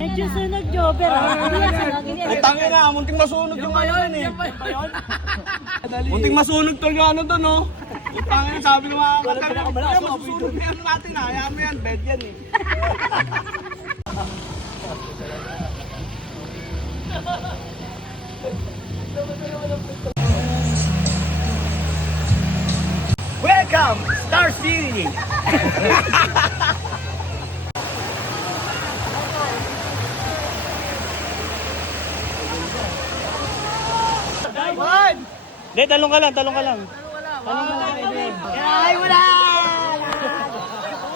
Medyo sunog, Jobber. Ay, tangin na, munting masunog yung ano yun eh. Munting masunog tol yung ano doon, no? Tangin na, sabi ng mga kapatid. Kaya masusunog yan natin, ha? Hayaan mo yan, bed yan eh. Welcome, Star City! Hindi, talong ka lang, talong ka lang. Talong ka lang, baby. Ay, wala!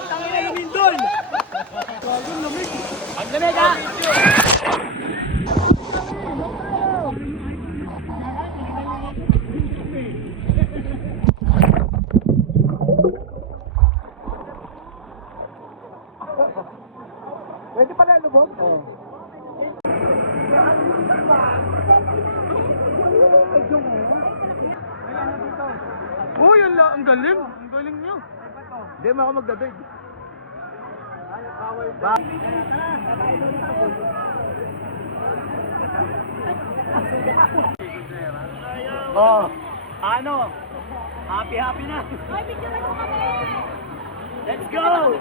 Tangin na lumindol! Ang lamig! Ang lamig, ha? Pwede pala lubog? Oo. Uy, ang galing! Ang galing niyo! Hindi mo ako magdadrive. Oh, ano? Happy na. Let's go!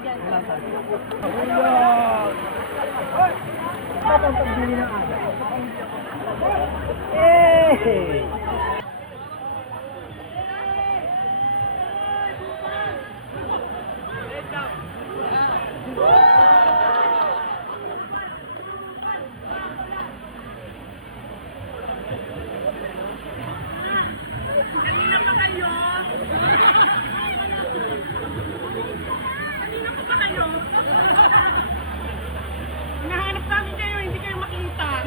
Hey! Nahanap namin kayo, hindi kayo makita.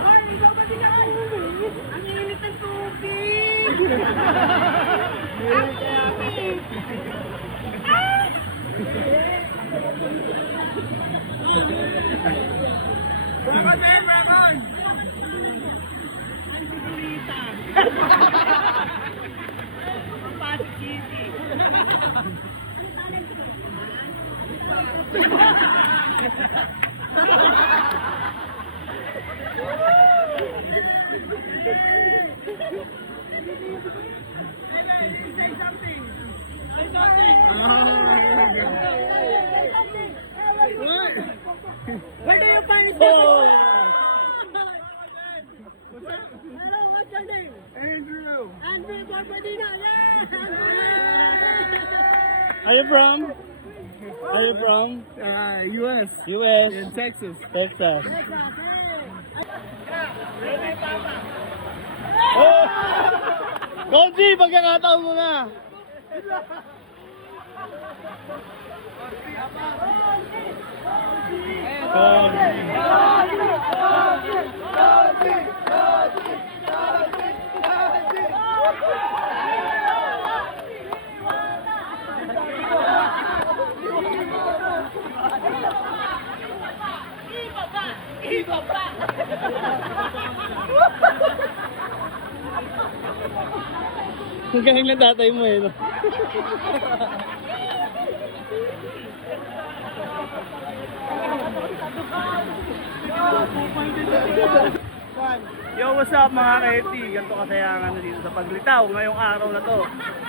Ay, ikaw ba din ako? Ang init ng tubig. Ang init. Where do you find it? Hello, what's your name? Andrew! Andrew Barbadina. Yeah! Are you from? Are you from? US. US. In Texas. Texas. Oh! Gonzi, pagkakataon mo na! Ang galing na tatay mo eh. No? Yo, what's up mga ka-FT? Ganito kasayangan na dito sa Paglitaw ngayong araw na to.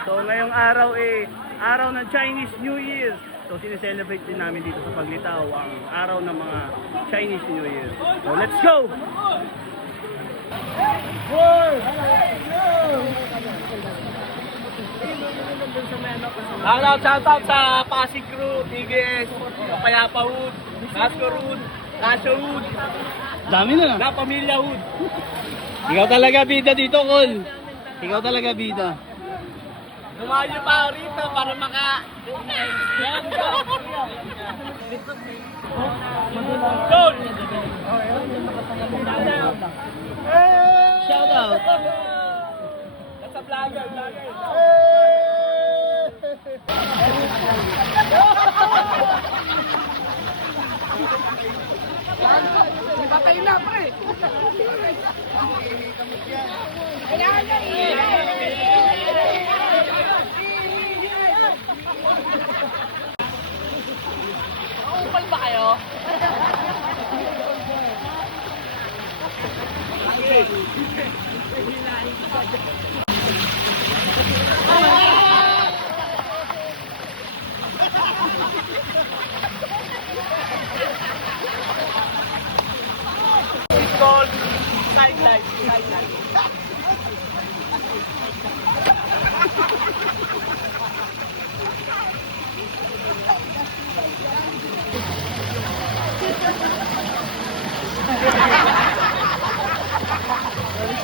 So ngayong araw araw ng Chinese New Year. So sineselebrate din namin dito sa Paglitaw ang araw ng mga Chinese New Year. So let's go! Shout out sa Pasig Crew, TGS, Kapayapa Hood, Nasco Hood, Nasco Hood. Dami na. Na Pamilya Hood. Ikaw talaga bida dito, Col. Ikaw talaga bida. Lumayo pa rito para maka... Col! Shout out. Nasa vlogger. Patay na, pre! Kaya oh. It's called sideline.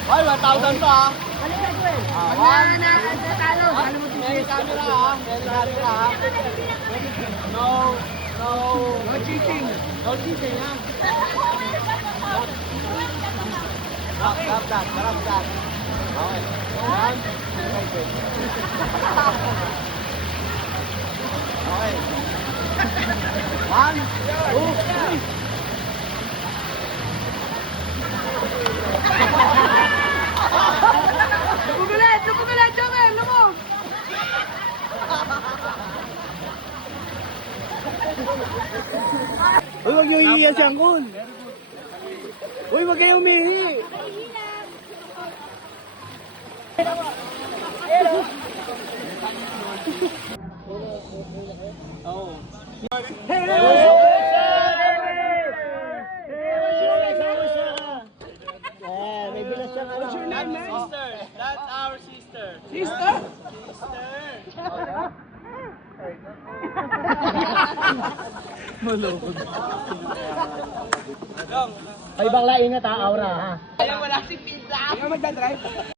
Ay, 1,000 pa ah. Pag natalo, talo mo May camera ah. May camera ah. No cheating. No cheating ah. Drop that. Okay. One. Okay. 1, 2, 3. Lupugulit, Joker, lumog! Uy, wag niyo iiyan si Angkol. Uy, wag kayong umihi. What's your name, man? Sister. That's our sister. Sister? Ay, bakla, ingat ha, aura ha. Kaya magdadrive?